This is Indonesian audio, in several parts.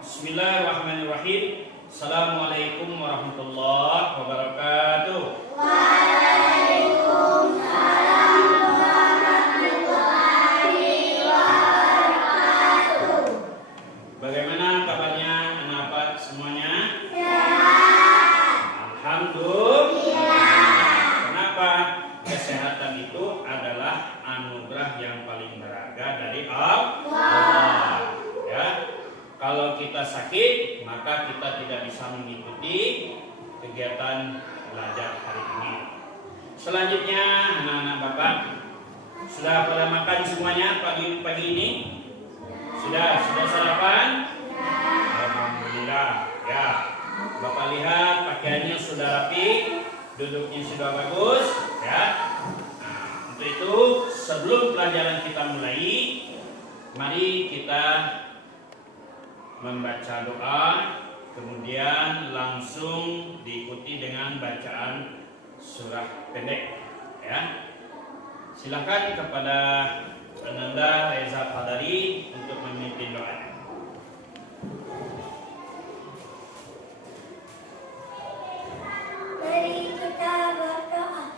Bismillahirrahmanirrahim. Assalamualaikum warahmatullahi wabarakatuh. Waalaikumsalam warahmatullahi wabarakatuh. Bagaimana kabarnya anak-anak semuanya? Sehat. Alhamdulillah. Kenapa? Kesehatan itu adalah anugerah yang paling berharga dari Allah. Ya. Kalau kita sakit, maka kita tidak bisa mengikuti kegiatan belajar hari ini. Selanjutnya, anak-anak Bapak, sudah pada makan semuanya pagi ini? Sudah sarapan? Alhamdulillah. Ya. Bapak lihat pakaiannya sudah rapi, duduknya sudah bagus, ya. Nah, untuk itu sebelum pelajaran kita mulai, mari kita membaca doa, kemudian langsung diikuti dengan bacaan surah pendek. Ya, silakan kepada Ananda Reza Fadari untuk memimpin doa. Mari kita berdoa.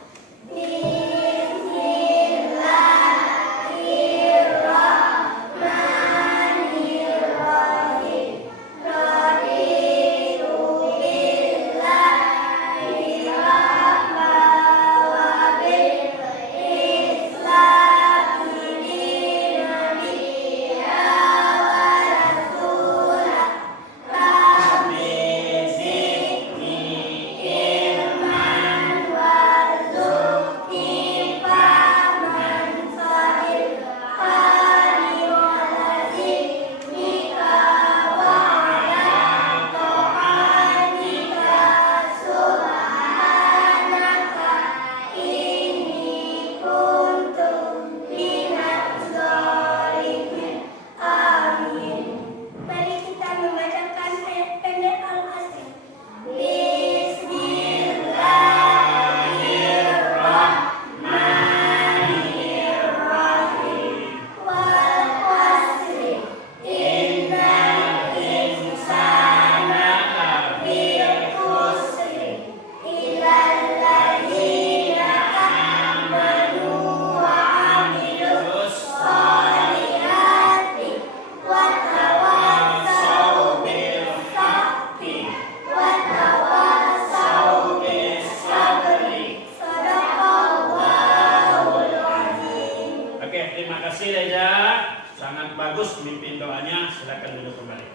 Bagus memimpin doanya, silakan duduk kembali.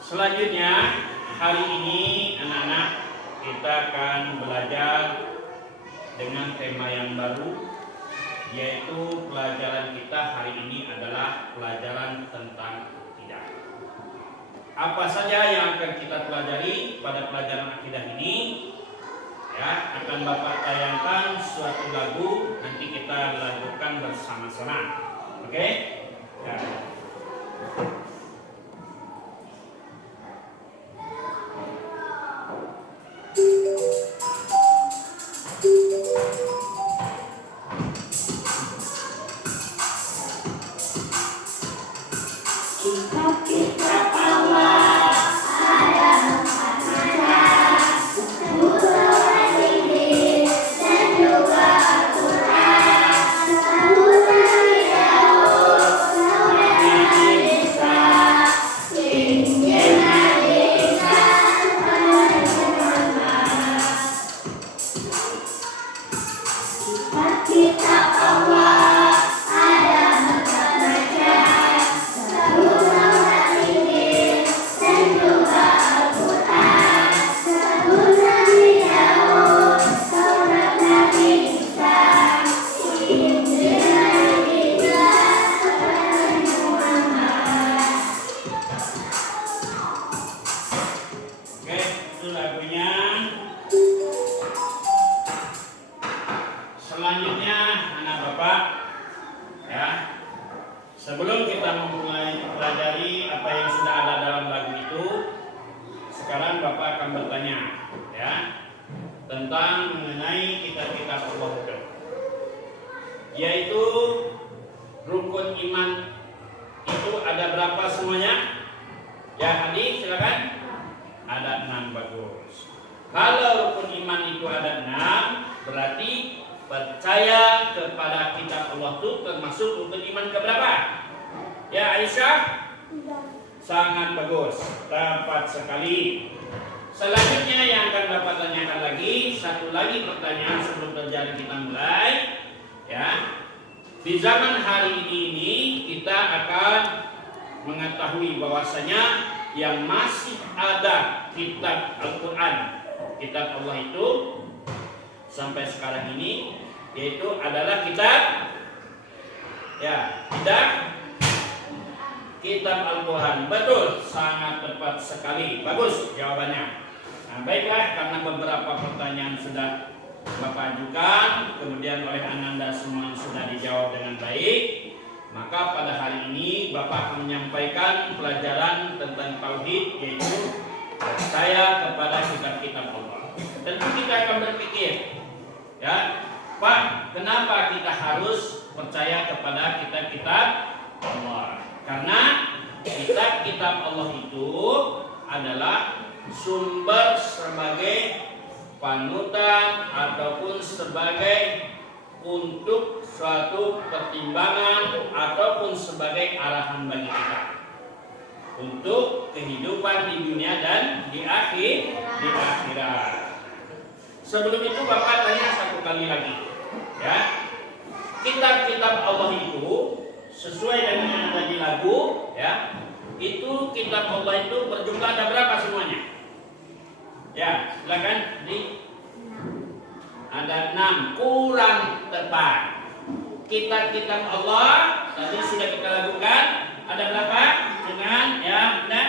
Selanjutnya, hari ini anak-anak kita akan belajar dengan tema yang baru, yaitu pelajaran kita hari ini adalah pelajaran tentang akidah. Apa saja yang akan kita pelajari pada pelajaran akidah ini? Ya, akan Bapak tayangkan suatu lagu, nanti kita lakukan bersama-sama. Oke? Ya. Kitab Allah ada empat macam, Taurat, Injil, dan juga Al-Quran. Taurat Daud, Taurat Nabi Isa, Injil Nabi Isa, Taurat Muhammad. Kitab Allah ada empat macam, Taurat, Injil, dan juga Al-Quran. Taurat Nabi Daud, Taurat Nabi Isa, Injil Nabi Isa, Taurat Muhammad. Oke, itu lagunya. Selanjutnya anak Bapak, ya. Sebelum kita memulai mempelajari apa yang sudah ada dalam lagu itu, sekarang Bapak akan bertanya, ya, tentang mengenai kitab-kitab Allah itu, yaitu rukun iman itu ada berapa semuanya? Kalau rukun iman itu ada 6, berarti percaya kepada kitab Allah itu termasuk rukun iman keberapa? Ya Aisyah? Sangat bagus, tepat sekali. Selanjutnya yang akan Bapak tanyakan lagi, satu lagi pertanyaan sebelum pelajaran kita mulai. Ya, di zaman hari ini kita akan mengetahui bahwasanya yang masih ada kitab Al-Quran, kitab Allah itu sampai sekarang ini, yaitu adalah kitab kitab Al-Quran. Betul, sangat tepat sekali. Bagus jawabannya. Nah, baiklah, karena beberapa pertanyaan sudah Bapak ajukan, kemudian oleh Ananda semua sudah dijawab dengan baik, maka pada hari ini Bapak akan menyampaikan pelajaran tentang tauhid, yaitu percaya kepada kitab-kitab Allah. Tentu kita akan berpikir, ya, Pak, kenapa kita harus percaya kepada kitab-kitab Allah? Karena kitab-kitab Allah itu adalah sumber sebagai panutan ataupun sebagai untuk suatu pertimbangan ataupun sebagai arahan bagi kita untuk kehidupan di dunia dan di akhirat. Sebelum itu Bapak tanya satu kali lagi, ya, kitab-kitab Allah itu sesuai dengan yang ada di lagu, ya, itu kitab Allah itu berjumlah ada berapa semuanya? Ya, silakan. Ada 6, kurang tepat. Kitab-kitab Allah tadi sudah kita lakukan. Ada berapa? Dengan ya, benar?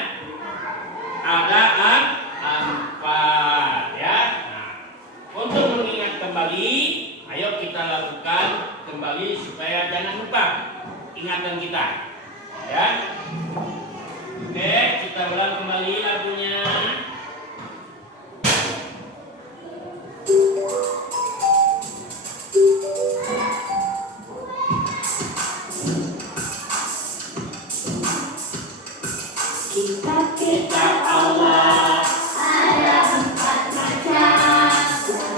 Ada 4, ya. Nah, untuk mengingat kembali, ayo kita lakukan kembali supaya jangan lupa ingatan kita. Ya. Oke, kita ulang kembali lagunya. Kitab Allah ada 4 macam,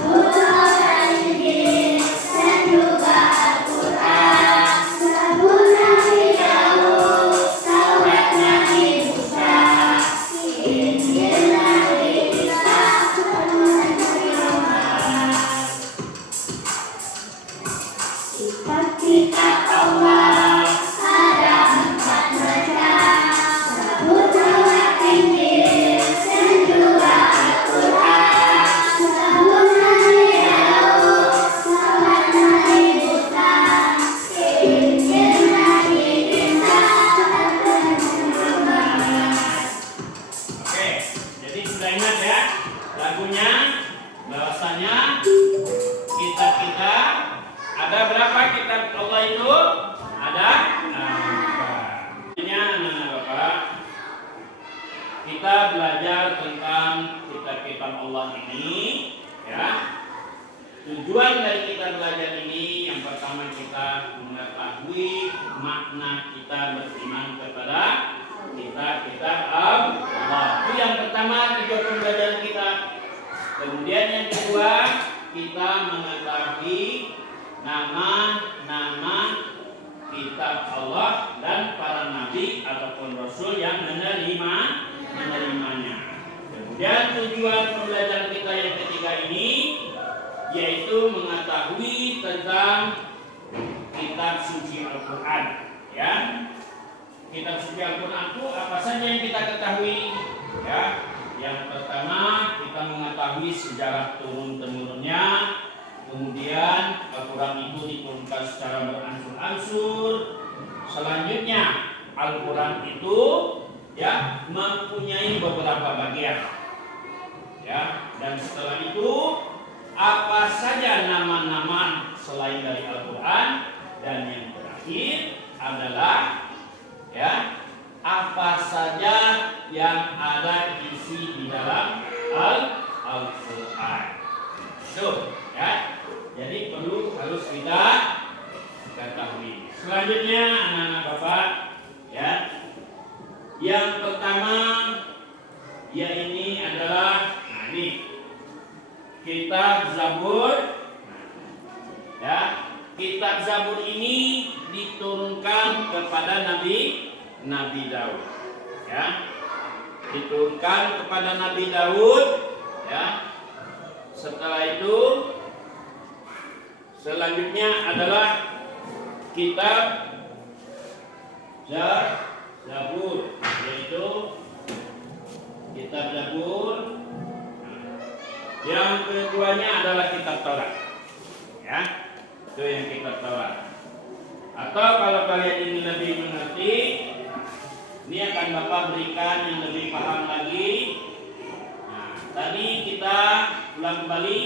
Taurat, Injil, dan juga Al-Quran. Zabur Nabi Daud, Taurat Nabi Musa, Injil Nabi Isa, Quran Nabi Muhammad. Kitab-kitab Allah ada 4 macam, Zabur, Taurat, Injil, dan juga Al-Quran. Zabur Nabi Daud, Taurat Nabi Musa, Injil Nabi Isa, Quran Nabi Muhammad. Oke, jadi sudah ingat ya lagunya, bahwasanya kitab-kitab ada berapa kitab Allah itu? Ada 4. Anak-anak Bapak, kita belajar tentang kitab-kitab Allah ini, ya. Tujuan dari kita belajar ini yang pertama kita mengetahui makna kita beriman kepada kitab-kitab Allah. Itu yang pertama tujuan pembelajaran kita. Kemudian yang kedua, kita mengetahui nama-nama kitab Allah dan para nabi ataupun rasul yang menerimanya. Kemudian tujuan pembelajaran kita yang ketiga ini yaitu mengetahui tentang kitab suci Al-Quran, ya. Kitab suci Al-Quran itu apa saja yang kita ketahui, ya. Yang pertama kita mengetahui sejarah turun-temurunnya. Kemudian Al-Quran itu diturunkan secara beransur-ansur. Selanjutnya Al-Quran itu, ya, mempunyai beberapa bagian, ya. Dan setelah itu apa saja nama-nama selain dari Al-Quran. Dan yang terakhir adalah, ya, apa saja yang ada isi di dalam Al-Quran. Tuh, ya. Jadi harus kita ketahui. Selanjutnya anak-anak Bapak, ya. Yang pertama, ya, ini adalah, nah ini kitab Zabur. Ya, kitab Zabur ini diturunkan kepada Nabi Daud. Ya, diturunkan kepada Nabi Daud. Ya, setelah itu selanjutnya adalah kitab Zabur, yaitu kitab Zabur. Yang keduanya adalah kitab Taurat. Ya, itu yang kitab Taurat. Atau kalau kalian ingin lebih mengerti, ini akan Bapak berikan yang lebih paham lagi. Nah, tadi kita ulang kembali.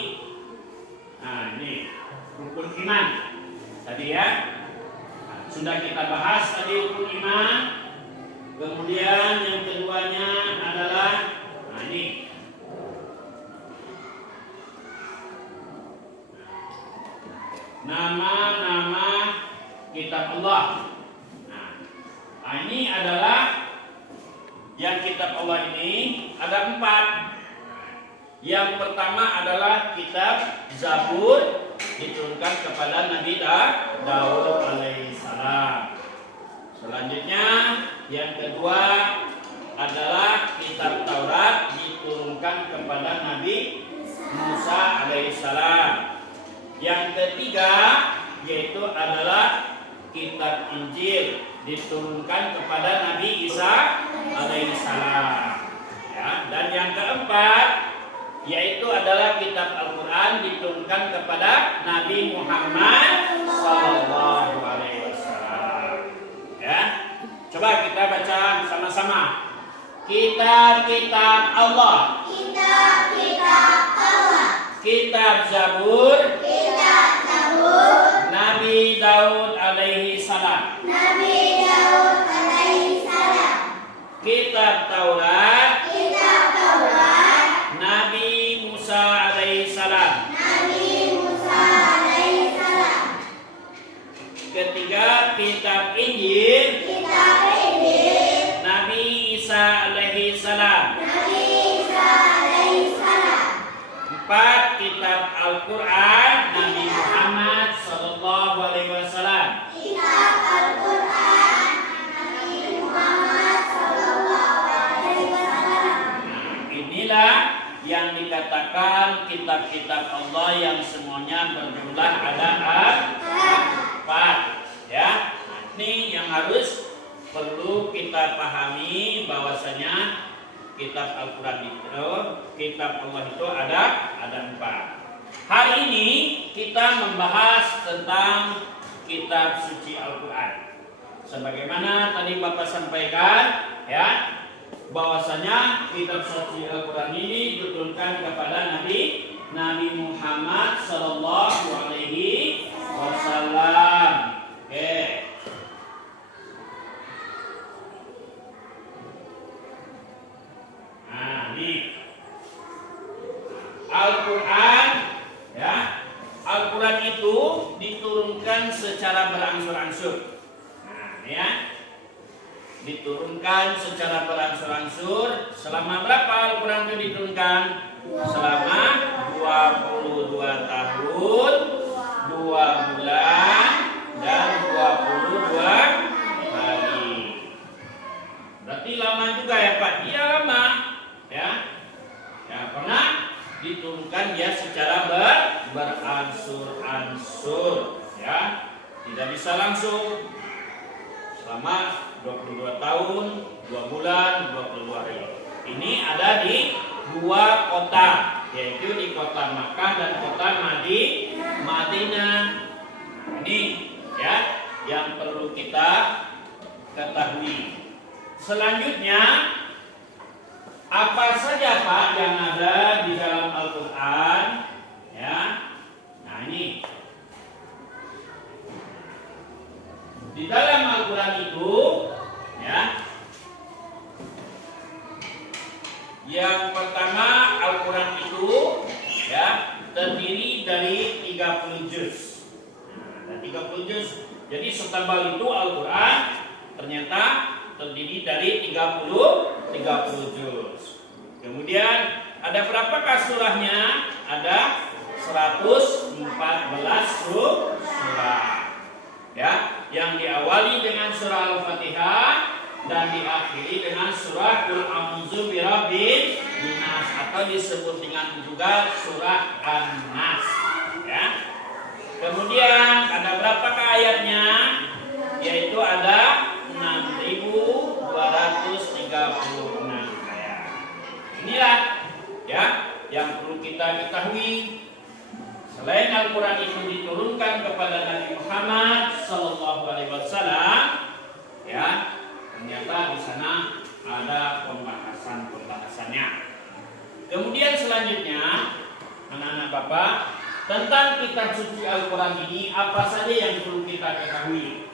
Nah, ini rukun iman tadi ya. Nah, sudah kita bahas tadi rukun iman. Kemudian yang keduanya adalah ini nama-nama kitab Allah. Nah, ini adalah yang kitab Allah ini ada 4. Yang pertama adalah kitab Zabur, diturunkan kepada Nabi Daud alaihissalam. Selanjutnya yang kedua adalah kitab Taurat, diturunkan kepada Nabi Musa alaihissalam. Yang ketiga yaitu adalah kitab Injil, diturunkan kepada Nabi Isa alaihissalam. Ya, dan yang keempat yaitu adalah kitab Al-Quran, diturunkan kepada Nabi Muhammad sallallahu alaihi wasallam. Ya, coba kita baca sama-sama. Kitab-kitab Allah. Kitab-kitab Allah. Kitab Zabur. Kitab Zabur. Nabi Daud alaihi salam. Nabi Daud alaihi salam. Kitab Taurat. Kitab Taurat. Nabi Musa alaihi salam. Nabi Musa alaihi salam. Ketiga, kitab Injil. Kitab Injil. Nabi Isa alaihi salam. Nabi Isa alaihi salam. 4, kitab Al-Quran. Nabi Muhammad sallallahu alaihi wasallam. Kitab Al-Quran. Nabi Muhammad sallallahu alaihi wasallam. Inilah yang dikatakan kitab-kitab Allah yang semuanya berjumlah ada 4. Ya, ini yang harus perlu kita pahami bahwasanya kitab Al-Quran itu, kitab Allah itu ada 4. Hari ini kita membahas tentang kitab suci Al-Quran. Sebagaimana tadi Bapak sampaikan, ya, bahwasanya kitab suci Al-Quran ini diturunkan kepada Nabi Muhammad sallallahu alaihi wasallam. Oke. Nah, ini Al-Quran, ya. Al-Quran itu diturunkan secara berangsur-angsur. Nah, ya. Diturunkan secara berangsur-angsur. Selama berapa Al-Quran itu diturunkan? Selama 22 tahun, 2 bulan, dan 22 hari. Berarti lama juga ya Pak? Iya lama. Ya, karena diturunkan dia secara berangsur-angsur. Ya, tidak bisa langsung. Selama 22 tahun, 2 bulan, 22 hari. Ini ada di 2 kota, yaitu di kota Makkah dan kota Madinah. Ini ya yang perlu kita ketahui. Selanjutnya, apa saja Pak yang ada di dalam Al-Quran? Ya, nah ini. Di dalam Al-Quran itu, ya, yang pertama Al-Quran itu, ya, terdiri dari 30 juz. Nah, 30 juz. Jadi setebal itu Al-Quran ternyata terdiri dari 30 juz. Kemudian ada berapakah surahnya? ada 114 surah. Ya, yang diawali dengan surah Al-Fatihah dan diakhiri dengan surah Qul a'udzu birabbin nas atau disebut dengan juga surah An-Nas. Ya. Kemudian ada berapa ayatnya? Yaitu ada 6.236 ayat. Inilah ya yang perlu kita ketahui. Selain Al-Quran itu diturunkan kepada Nabi Muhammad Sallallahu Alaihi Wasallam, ya ternyata di sana ada pembahasannya. Kemudian selanjutnya, anak-anak Bapak, tentang kitab suci Al-Quran ini apa saja yang perlu kita ketahui?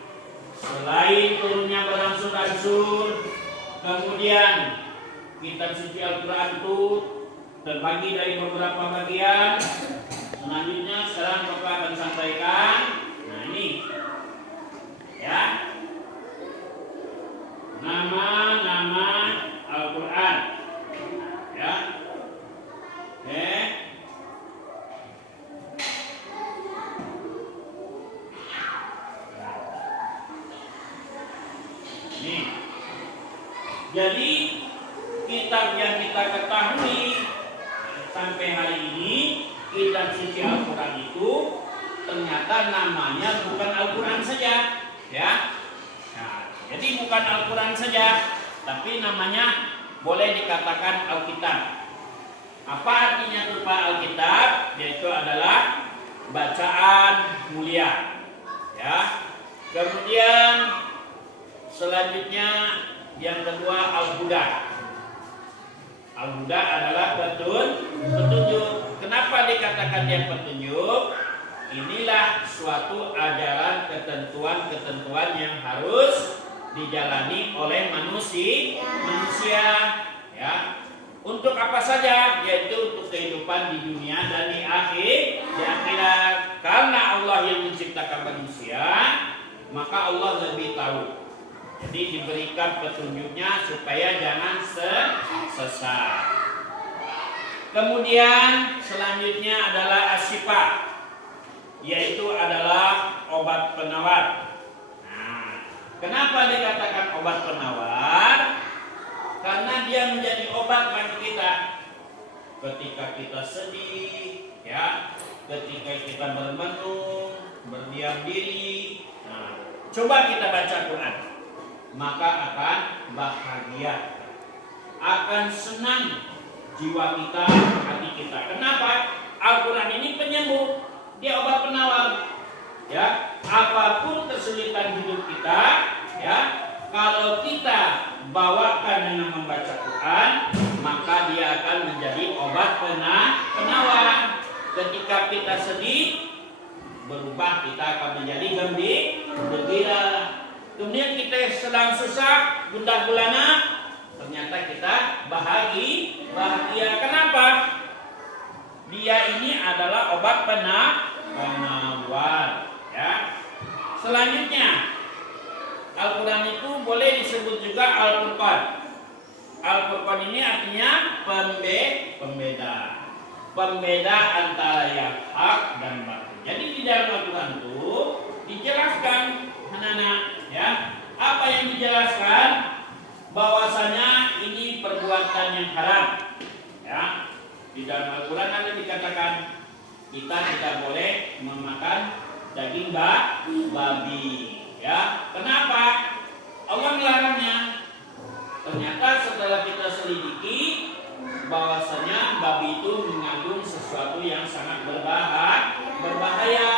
Selain turunnya berangsur-angsur, kemudian kitab suci Al-Quran itu terbagi dari beberapa bagian. Selanjutnya sekarang Bapak akan sampaikan. Nah ini ya, nama-nama Al-Quran. Ya, oke. Nih, jadi kitab yang kita ketahui sampai hari ini, kitab suci Al-Quran itu ternyata namanya bukan Al-Quran saja, ya. Nah, jadi bukan Al-Quran saja, tapi namanya boleh dikatakan Alkitab. Apa artinya berupa Alkitab? Yaitu adalah bacaan mulia, ya. Kemudian selanjutnya yang kedua Al-Huda. Al-Huda adalah petunjuk. Kenapa dikatakan dia petunjuk? Inilah suatu ajaran ketentuan yang harus dijalani oleh manusia, ya. Untuk apa saja? Yaitu untuk kehidupan di dunia dan di akhirat. Karena Allah yang menciptakan manusia, maka Allah lebih tahu. Jadi diberikan petunjuknya supaya jangan sesat. Kemudian selanjutnya adalah Asy-Syifa, yaitu adalah obat penawar. Nah, kenapa dikatakan obat penawar? Karena dia menjadi obat bagi kita ketika kita sedih, ya, ketika kita bermenung, berdiam diri. Nah, coba kita baca Quran, maka akan bahagia, akan senang jiwa kita, hati kita. Kenapa? Al-Quran ini penyembuh, dia obat penawar. Ya, apapun kesulitan hidup kita, ya, kalau kita bawakan dengan membaca Quran, maka dia akan menjadi obat penawar. Ketika kita sedih, berubah, kita akan menjadi gembira. Kemudian kita sedang susah, gundah gulana, ternyata kita bahagia. Kenapa? Dia ini adalah obat penawar. Ya. Selanjutnya, Al-Quran itu boleh disebut juga Al-Furqan. Al-Furqan ini artinya pembeda antara yang hak dan batil. Jadi di dalam Al-Quran itu dijelaskan, anak-anak, ya, apa yang dijelaskan? Bahwasanya ini perbuatan yang haram. Ya, di dalam Al-Quran ada dikatakan kita tidak boleh memakan daging babi. Ya, kenapa Allah melarangnya? Ternyata setelah kita selidiki, bahwasanya babi itu mengandung sesuatu yang sangat berbahaya.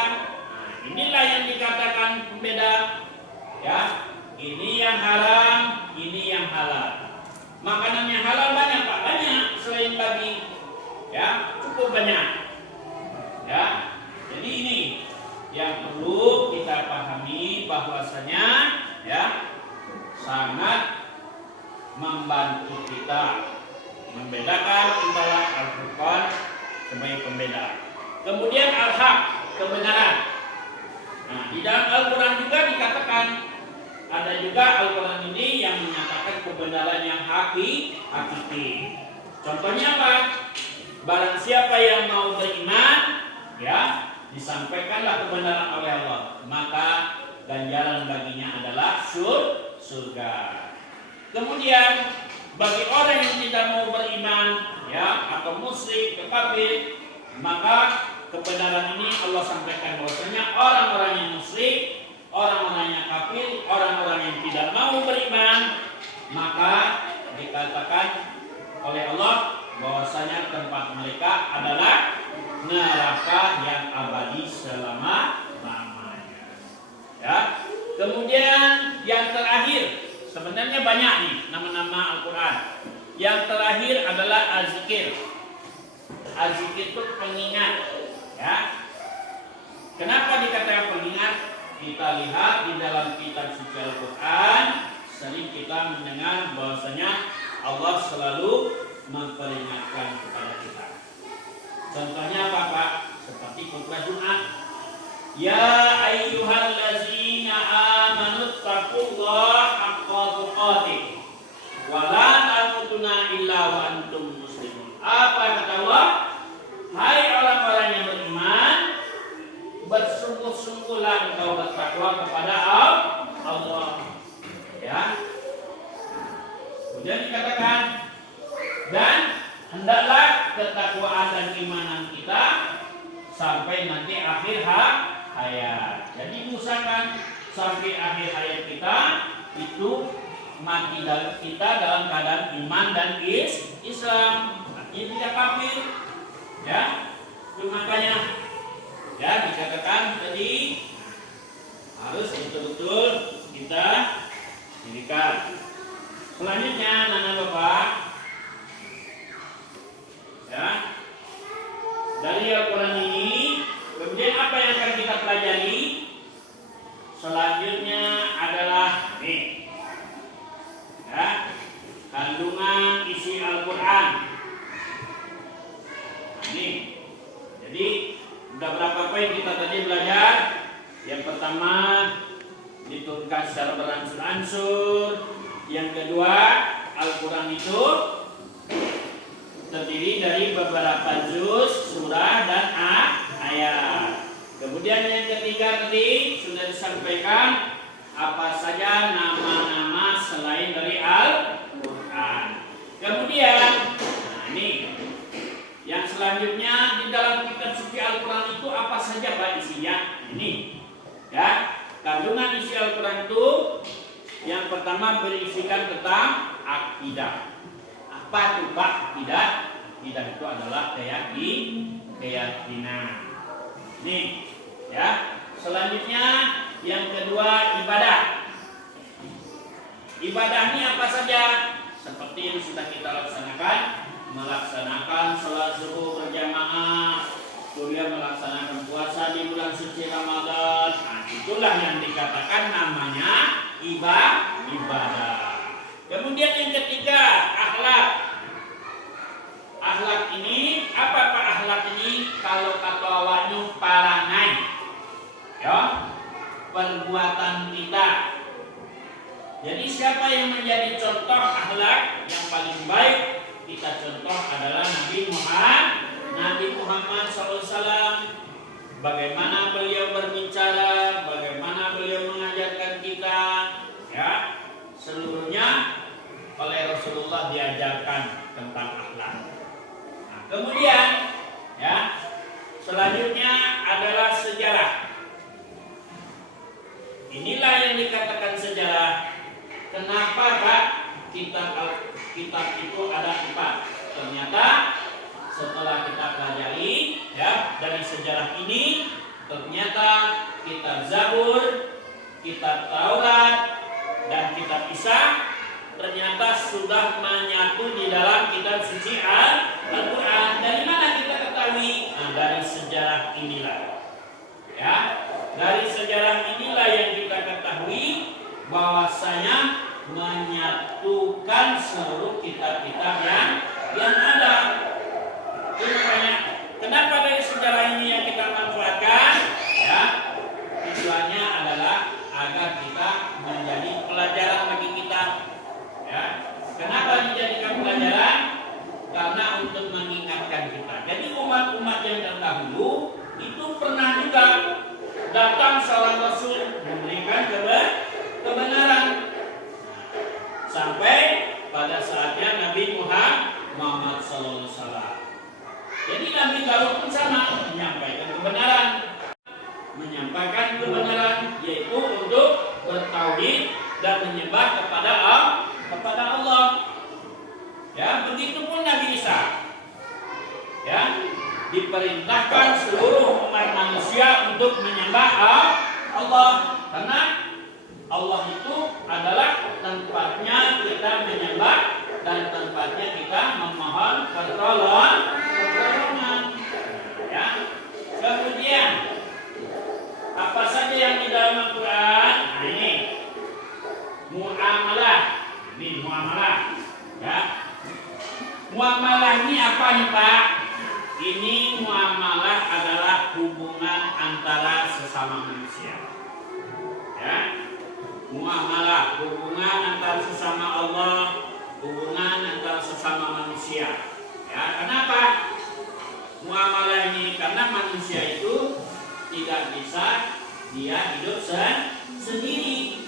Nah, inilah yang dikatakan pembeda. Ya, ini yang haram, ini yang halal. Makanan yang halal banyak, Pak, banyak selain babi. Ya, cukup banyak. Ya, jadi ini yang perlu kita pahami, bahwasanya ya sangat membantu kita membedakan antara Al-Furqan sebagai pembeda. Kemudian Al-Haq, kebenaran. Nah, di dalam Al-Quran juga dikatakan, ada juga Al-Quran ini yang menyatakan kebenaran yang hakiki. Contohnya apa? barang siapa yang mau beriman, ya, disampaikanlah kebenaran oleh Allah, maka ganjaran baginya adalah surga. Kemudian bagi orang yang tidak mau beriman, ya, atau musyrik, kafir, maka kebenaran ini Allah sampaikan bahwasanya orang-orang yang musyrik, orang-orang yang kafir, orang-orang yang tidak mau beriman, maka dikatakan oleh Allah bahwasanya tempat mereka adalah neraka yang abadi selama-lamanya. Ya. Kemudian yang terakhir, sebenarnya banyak nih nama-nama Al-Quran. Yang terakhir adalah az-zikir. Az-zikir itu pengingat. Ya. Kenapa dikatakan pengingat? Kita lihat di dalam kitab suci Al-Quran, sering kita mendengar bahwasanya Allah selalu memperingatkan kepada kita. Contohnya apa, Pak? Seperti khutbah Jumat. Ya ayyuhallazina amanu taqullaha haqqa tuqatih wa la tamutunna illa wa antum muslimun. Apa kata Allah? Hai orang-orang yang beriman, bersungguh-sungguhlah engkau bertakwa kepada Allah. Ya. Kemudian dikatakan, dan hendaklah ketakwaan dan keimanan kita sampai nanti akhir hayat. Jadi usahakan sampai akhir hayat kita itu mati kita dalam keadaan iman dan Islam, artinya tidak kafir. Ya, itu makanya ya dikatakan tadi harus betul-betul kita dirikan. Selanjutnya, Nana Bapak, ya, dari Al-Quran ini, kemudian apa yang akan kita pelajari? Selanjutnya adalah nih, ya, kandungan isi Al-Quran. Ini, jadi udah berapa poin kita tadi belajar? Yang pertama diturunkan secara beransur-ansur. Yang kedua, Al-Quran itu terdiri dari beberapa juz, surah, dan ayat. Kemudian yang ketiga tadi sudah disampaikan apa saja nama-nama selain dari Al-Quran. Kemudian, nah ini yang selanjutnya di dalam kitab suci Al-Quran itu apa saja Pak isinya? Ini, ya, kandungan isi Al-Quran itu yang pertama berisikan tentang akidah. Apa itu Pak akidah? Akidah itu adalah keyakinan. Nih, ya. Selanjutnya yang kedua ibadah. Ibadah ini apa saja? Seperti yang sudah kita laksanakan, melaksanakan sholat zuhur berjamaah, kemudian melaksanakan puasa di bulan suci Ramadan. Nah, itulah yang dikatakan namanya ibadah. Kemudian yang ketiga, akhlak. Akhlak ini, apa Pak akhlak ini? Kalau kata awaknya parangai, ya, perbuatan kita. Jadi siapa yang menjadi contoh akhlak yang paling baik kita contoh adalah Nabi Muhammad SAW. Bagaimana beliau berbicara, bagaimana beliau mengajarkan kita, ya, seluruhnya oleh Rasulullah diajarkan tentang akhlak. Nah, kemudian, ya, selanjutnya adalah sejarah. Inilah yang dikatakan sejarah. Kenapa Pak kitab itu ada 4? Ternyata setelah kita pelajari, ya, dari sejarah ini, ternyata kitab Zabur, kitab Taurat, dan kitab Isa ternyata sudah menyatu di dalam kitab suci Al-Quran. Dari mana kita ketahui? Nah, dari sejarah inilah, ya, dari sejarah inilah yang kita ketahui bahwasanya menyatukan seluruh kitab-kitab yang ada. Itu makanya kenapa dari sejarah ini yang kita manfaatkan, ya, tujuannya adalah agar kita menjadi pelajaran bagi kita, ya. Kenapa dijadikan pelajaran? Karena untuk mengingatkan kita. yang terdahulu itu pernah juga datang seorang Rasul memberikan kebenaran sampai pada saatnya Nabi Muhammad SAW. Jadi Nabi Daud pun sama menyampaikan kebenaran yaitu untuk bertauhid dan menyembah kepada Allah. Ya, begitupun Nabi Isa. Ya, diperintahkan seluruh umat manusia untuk menyembah Allah karena Allah itu adalah tempatnya kita menyembah dan tempatnya kita memohon pertolongan. Ya. Kemudian apa saja yang di dalam Al-Quran? Nah ini muamalah. Ini muamalah. Ya. Muamalah ini apa nih Pak? Ini muamalah adalah hubungan antara sesama manusia. Ya. Muamalah, hubungan antara sesama Allah, hubungan antara sesama manusia. Ya, kenapa? Muamalah ini karena manusia itu tidak bisa dia hidup sendiri.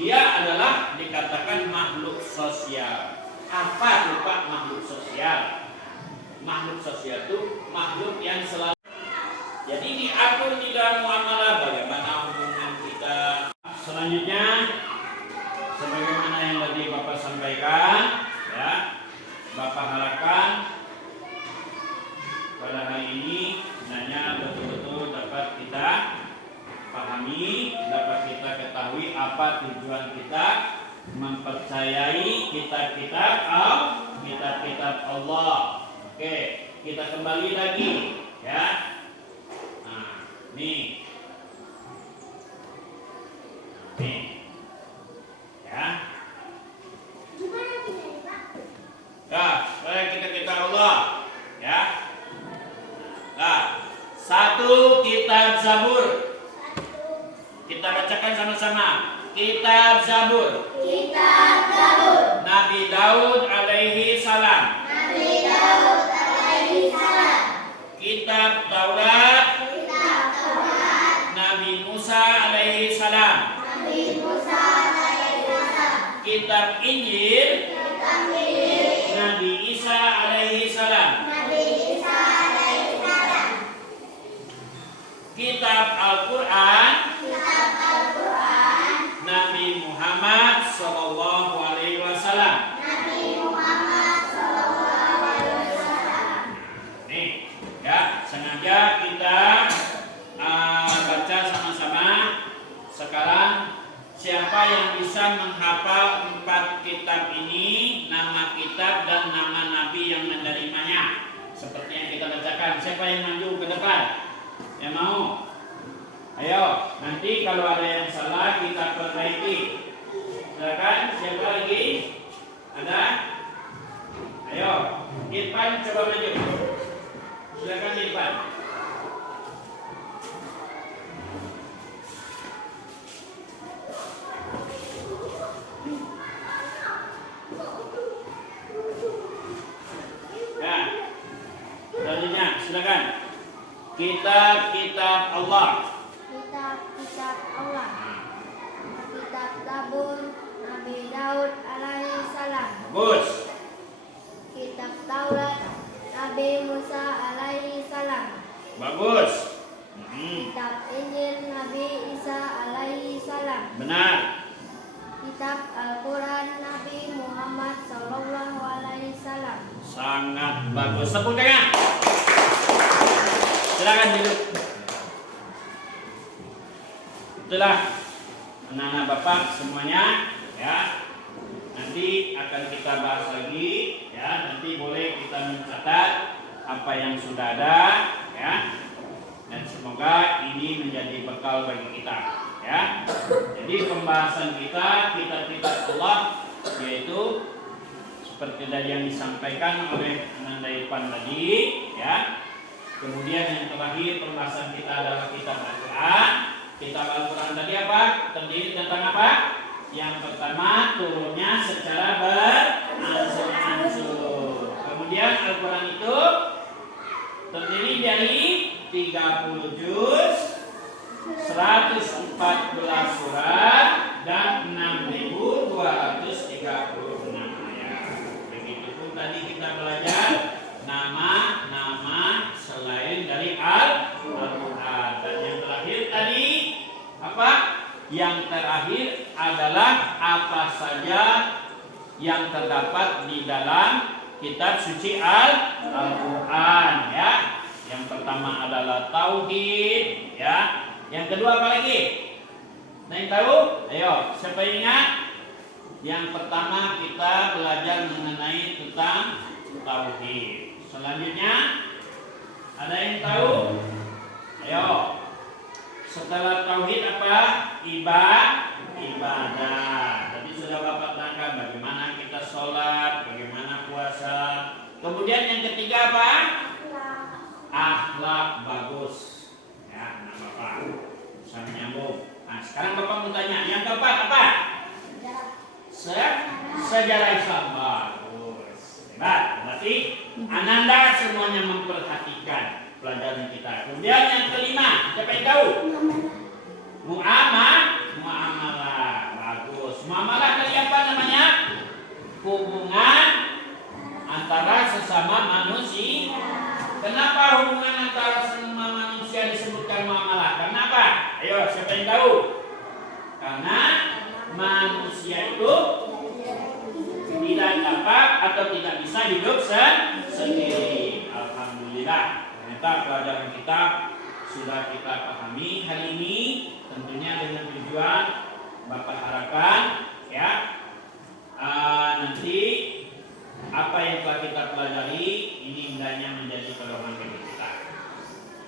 Dia adalah dikatakan makhluk sosial. Apa itu Pak makhluk sosial? Makhluk sosial itu makhluk yang selalu. Jadi diatur di dalam muamalah bagaimana hubungan kita. Selanjutnya, sebagaimana yang tadi Bapak sampaikan, ya, Bapak harapkan pada hari ini sebenarnya betul-betul dapat kita pahami, dapat kita ketahui apa tujuan kita mempercayai kitab-kitab Allah. Oke, kita kembali lagi, ya. Nah, nih, ya. Ya, kita Allah, ya. Nah, satu kitab Zabur. Kita bacakan sama-sama. Kitab Zabur. Kitab Zabur. Nabi Daud alaihi salam. Nabi Daud alaihi salam. Kitab Taurat. Kitab Taurat. Nabi Musa alaihi salam. Nabi Musa alaihi salam. Kitab Injil. Kitab Injil. Nabi Isa alaihi salam. Nabi Isa alaihi salam. Kitab Al-Quran. Kitab Al-Quran. Nabi Muhammad sallallahu alaihi wasallam. Nabi Muhammad sallallahu alaihi wasallam. Nih, ya, sengaja kita baca sama-sama. Sekarang siapa yang bisa menghafal 4 kitab ini, nama kitab dan nama nabi yang menerimanya? Seperti yang kita bacakan. Siapa yang maju ke depan? Yang mau? Ayo, nanti kalau ada yang salah kita perbaiki. Silakan, siapa lagi? Ada? Ayo, Irfan coba maju. Silakan Irfan. Ya, selanjutnya silakan. Kitab-kitab Allah. Kitab-kitab Allah. Kitab Zabur. Nabi Daud alaihi salam. Bagus. Kitab Taurat. Nabi Musa alaihi salam. Bagus. Kitab Injil. Nabi Isa alaihi salam. Benar. Kitab Al-Quran. Nabi Muhammad sallallahu alaihi wasallam. Sangat bagus. Tepuk tangan. Silakan duduk. Itulah anak-anak Bapak semuanya, ya. Nanti akan kita bahas lagi, ya. Nanti boleh kita mencatat apa yang sudah ada, ya. Dan semoga ini menjadi bekal bagi kita, ya. Jadi pembahasan kita kitab-kitab Allah yaitu seperti tadi yang disampaikan oleh Ananda Irfan tadi, ya. Kemudian yang terakhir pembahasan kita adalah kitab Al-Quran. Kitab Al-Quran tadi apa? Terdiri tentang apa? Yang pertama turunnya secara beransur-ansur. Kemudian Al-Quran itu terdiri dari 30 juz, 114 surat, dan 6.236 ayat. Begitupun tadi kita belajar nama-nama selain dari Al-Quran. Dan yang terakhir tadi apa? Yang terakhir adalah apa saja yang terdapat di dalam kitab suci Al-Quran, ya. Yang pertama adalah tauhid, ya. Yang kedua apa lagi? Nah, yang tahu? Ayo, siapa yang ingat? Yang pertama kita belajar mengenai tentang tauhid. Selanjutnya ada yang tahu? Ayo. Setelah tauhid apa? Ibadah. Tadi sudah Bapak terangkan bagaimana kita sholat, bagaimana puasa. Kemudian yang ketiga apa? Akhlak bagus. Ya, nah Bapak bisa menyambung. Nah, sekarang Bapak mau tanya, yang keempat apa? Sejarah Islam. Bagus. Hebat. Berarti Ananda semuanya memperhatikan pelajaran kita. Kemudian yang kelima, siapa yang tahu? Muamalah. Bagus. Muamalah tadi apa namanya? Hubungan antara sesama manusia. Kenapa hubungan antara sesama manusia disebutkan muamalah? Kenapa? Ayo, siapa yang tahu? Karena manusia itu tidak dapat atau tidak bisa hidup sendiri. Alhamdulillah. Ternyata pelajaran kita sudah kita pahami hari ini. Tentunya dengan tujuan Bapak harapkan, ya, nanti apa yang telah kita pelajari ini hendaknya menjadi pedoman bagi kita.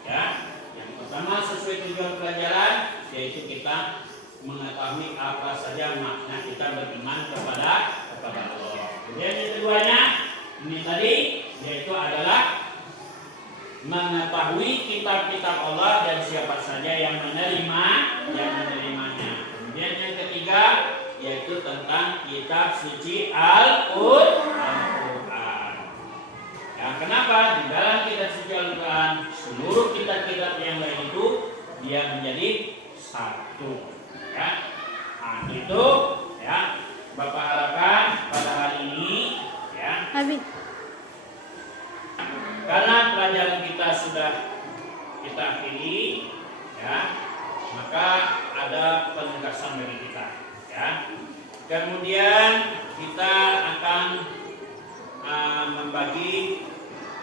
Ya, yang pertama sesuai tujuan pelajaran yaitu kita mengetahui apa saja makna kita beriman kepada Allah. Kemudian yang keduanya ini tadi yaitu adalah mengetahui kitab-kitab Allah dan siapa saja yang menerimanya. Kemudian yang ketiga yaitu tentang kitab suci Al-Quran. Ya, kenapa? Di dalam kitab suci Al-Quran seluruh kitab-kitab yang lain itu dia menjadi satu. Ya, nah, itu ya Bapak harapkan pada hari ini, ya. Karena pelajaran kita sudah kita akhiri, ya, maka ada penegasan bagi kita, ya. Kemudian kita akan membagi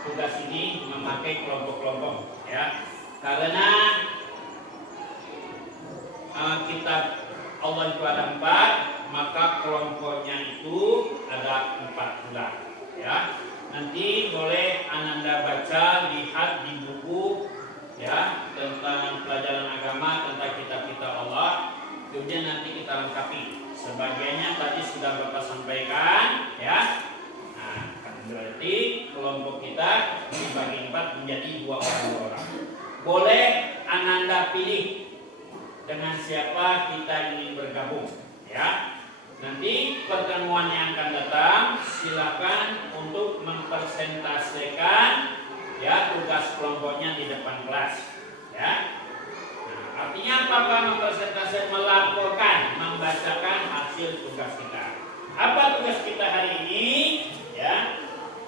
tugas ini memakai kelompok-kelompok, ya. Karena kitab Allah itu ada 4, maka kelompoknya itu ada 4 pula, ya. Nanti boleh Ananda baca, lihat di buku, ya, tentang pelajaran agama, tentang kitab-kitab Allah. Kemudian nanti kita lengkapi. Sebagiannya tadi sudah Bapak sampaikan, ya. Nah, berarti kelompok kita dibagi 4 menjadi 2 orang. Boleh Ananda pilih dengan siapa kita ingin bergabung, ya. Nanti pertemuan yang akan datang silakan untuk mempresentasikan, ya, tugas kelompoknya di depan kelas, ya. Nah, artinya apa mempresentasikan? Melaporkan, membacakan hasil tugas kita. Apa tugas kita hari ini? Ya,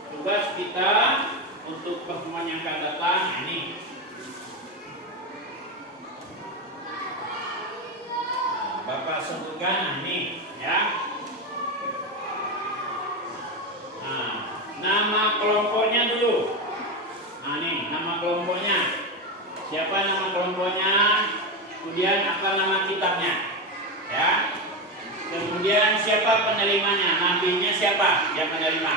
tugas kita untuk pertemuan yang akan datang ini. Bapak sebutkan ini, ya. Nah, nama kelompoknya dulu. Nah, ini nama kelompoknya. Siapa nama kelompoknya? Kemudian apa nama kitabnya? Ya. Kemudian siapa penerimanya? Nabinya siapa yang menerima?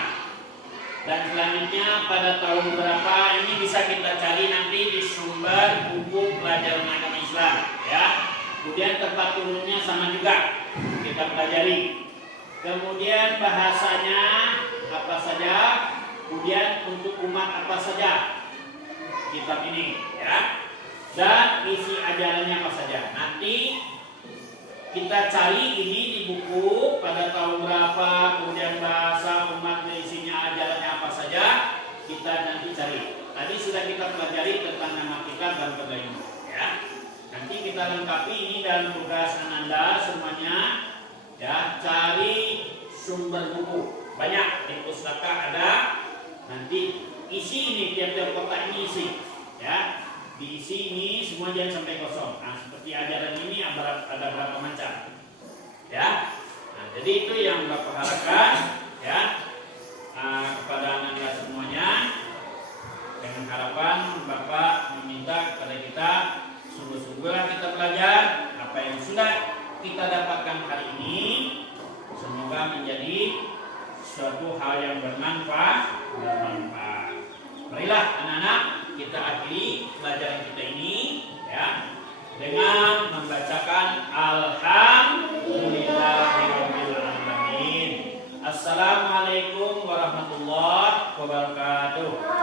Dan selanjutnya pada tahun berapa? Ini bisa kita cari nanti di sumber buku pelajaran agama Islam, ya. Kemudian tempat turunnya sama juga kita pelajari. Kemudian bahasanya apa saja. Kemudian untuk umat apa saja kitab ini, ya. Dan isi ajarannya apa saja. Nanti kita cari ini di buku pada tahun berapa. Kemudian bahasa umat isinya ajarannya apa saja. Kita nanti cari. Tadi sudah kita pelajari tentang nama kita dan sebagainya. Ya. Nanti kita lengkapi ini dalam tugas Ananda semuanya. Ya, cari sumber buku. Banyak di pustaka ada. Nanti isi ini tiap-tiap kotak ini isi. Ya. Diisi ini semua jangan sampai kosong. Nah, seperti ajaran ini ada berapa macam. Ya. Nah, jadi itu yang Bapak harapkan ya kepada Ananda semuanya. Dengan harapan Bapak meminta kepada kita sungguh-sungguhlah kita belajar apa yang sudah kita dapatkan hari ini. Semoga menjadi suatu hal yang bermanfaat. Marilah anak-anak kita akhiri pelajaran kita ini ya dengan membacakan Alhamdulillahirabbil alamin. Assalamualaikum warahmatullahi wabarakatuh.